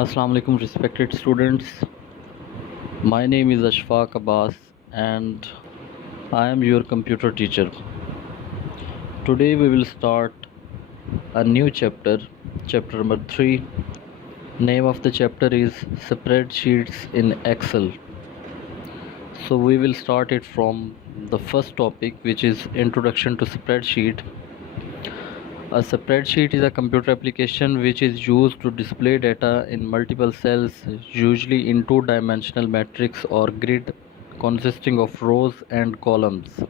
Assalamu alaikum respected students. My name is Ashfaq Abbas and I am your computer teacher. Today we will start a new chapter, chapter number 3. Name of the chapter is Spreadsheets in Excel. So we will start it from the first topic, which is Introduction to Spreadsheet. A spreadsheet is a computer application which is used to display data in multiple cells, usually in two-dimensional matrix or grid consisting of rows and columns.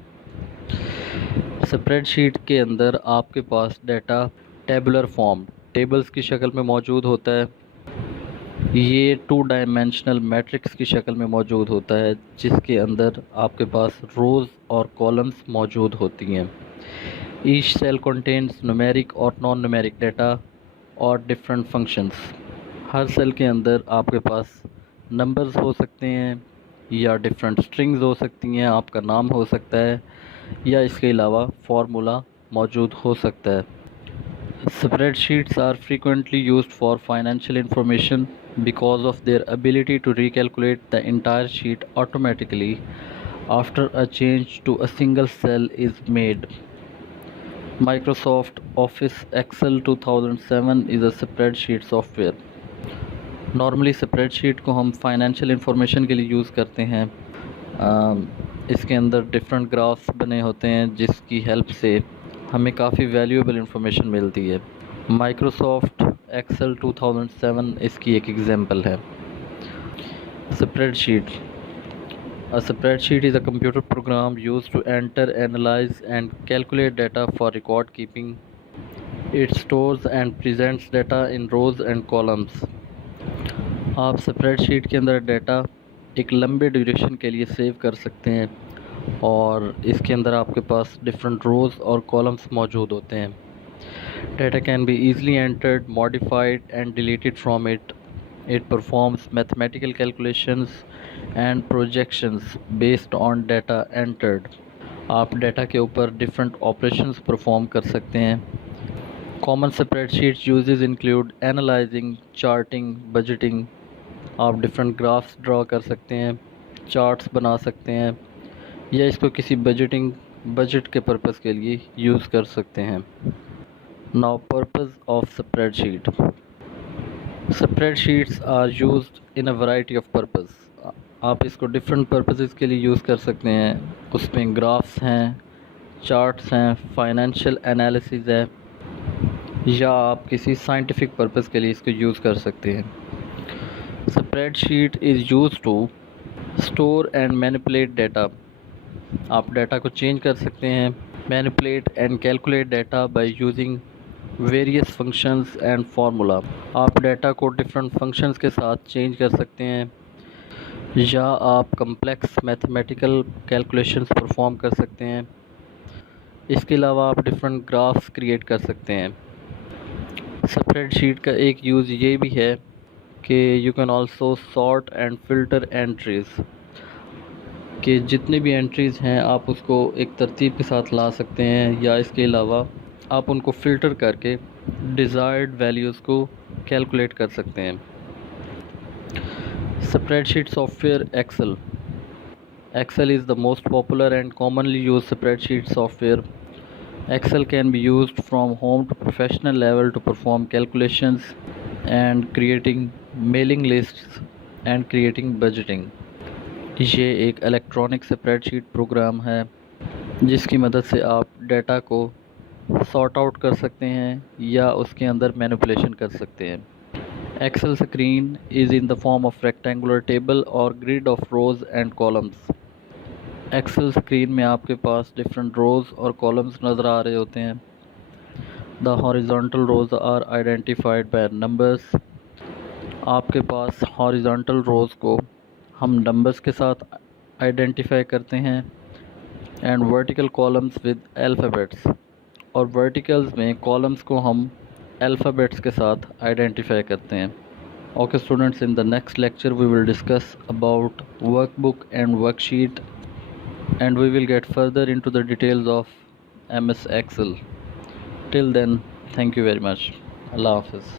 Spreadsheet के अंदर आपके पास data tabular form tables की शक्ल में मौजूद होता है। ये टू डायमेंशनल मैट्रिक्स की शक्ल में मौजूद होता है, जिसके अंदर आपके पास रोज़ और कॉलम्स मौजूद होती हैं। Each cell contains numeric और नॉन न्यूमेरिक डाटा और डिफरेंट फंक्शंस। हर सेल के अंदर आपके पास नंबर्स हो सकते हैं या डिफरेंट स्ट्रिंग्स हो सकती हैं, आपका नाम हो सकता है या इसके अलावा फार्मूला मौजूद हो सकता है। Spreadsheets are frequently used for financial information because of their ability to recalculate the entire sheet automatically after a change to a single cell is made. Microsoft Office Excel 2007 is a spreadsheet software. Normally spreadsheet को हम financial information के लिए use करते हैं। इसके अंदर different graphs बने होते हैं जिसकी हेल्प से हमें काफ़ी वैल्यूएबल इंफॉर्मेशन मिलती है। माइक्रोसॉफ्ट एक्सेल 2007 इसकी एक एग्जांपल है। Spreadsheet A spreadsheet is a computer program used to enter, analyze, and calculate data for record keeping. It stores and presents data in rows and columns. आप spreadsheet के अंदर data एक लंबे duration के लिए सेव कर सकते हैं और इसके अंदर आपके पास डिफरेंट रोज़ और कॉलम्स मौजूद होते हैं। Data can be easily entered, modified, and deleted from it. It performs mathematical calculations and projections based on data entered. आप डाटा के ऊपर डिफरेंट ऑपरेशंस परफॉर्म कर सकते हैं। Common spreadsheet uses include analysing, charting, budgeting. आप different graphs draw कर सकते हैं, चार्ट्स बना सकते हैं या इसको किसी बजट के पर्पस के लिए यूज़ कर सकते हैं। Now purpose of spreadsheet. Spreadsheets are used in a variety of purpose. आप इसको डिफरेंट पर्पसेस के लिए यूज़ कर सकते हैं। उसमें ग्राफ्स हैं, चार्ट्स हैं, फाइनेंशियल एनालिसिस है या आप किसी साइंटिफिक पर्पस के लिए इसको यूज़ कर सकते हैं। Spreadsheet is used to store and manipulate data. आप डाटा को चेंज कर सकते हैं, manipulate and calculate data by using various functions and formula. आप डाटा को डिफरेंट फंक्शंस के साथ चेंज कर सकते हैं या आप कम्प्लेक्स मैथमेटिकल कैलकुलेशंस परफॉर्म कर सकते हैं। इसके अलावा आप डिफरेंट ग्राफ्स क्रिएट कर सकते हैं। स्प्रेडशीट का एक यूज़ ये भी है कि you can also sort and filter entries, कि जितनी भी एंट्रीज़ हैं आप उसको एक तरतीब के साथ ला सकते हैं या इसके अलावा आप उनको फ़िल्टर करके डिज़ायर्ड वैल्यूज़ को कैलकुलेट कर सकते हैं। Spreadsheet software Excel. Excel is the most popular and commonly used spreadsheet software. Excel can be used from home to professional level to perform calculations and creating mailing lists and creating budgeting. ये एक electronic spreadsheet programme है जिसकी मदद से आप data को sort out कर सकते हैं या उसके अंदर मैनिपुलेशन कर सकते हैं। Excel screen is in the form of rectangular table और grid of rows and columns. Excel screen में आपके पास डिफरेंट रोज़ और कॉलम्स नज़र आ रहे होते हैं। The horizontal rows are identified by numbers. आपके पास हॉरिजॉन्टल रोज़ को हम नंबर्स के साथ आइडेंटिफाई करते हैं and vertical columns with alphabets, और वर्टिकल्स में कॉलम्स को हम अल्फ़ाबेट्स के साथ आइडेंटिफाई करते हैं। Okay students, in the next lecture we will discuss about workbook and worksheet and we will get further into the details of MS Excel. Till then, thank you very much. Allah Hafiz.